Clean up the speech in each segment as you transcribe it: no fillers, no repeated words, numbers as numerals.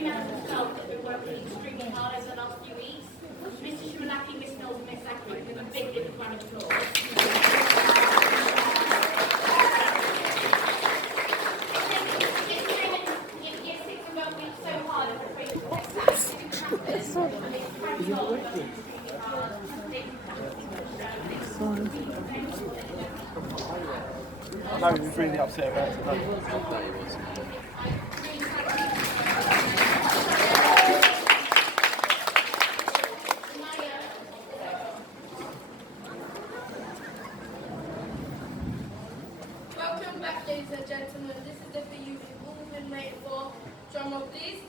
three members of staff that have been working extremely hard over the last few weeks. Mr. Shimalaki, Miss Mills and Miss Zachary, with a big round of applause. I know he was really upset about it today. Welcome back, ladies and gentlemen. This is the for you we've all been waiting for. Drum roll, please.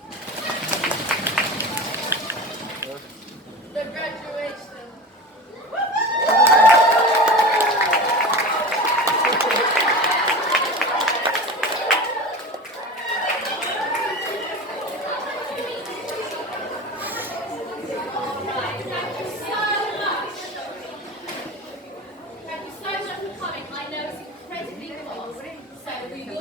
The graduation. Thank you so much for coming. I know it's incredibly cold, so we will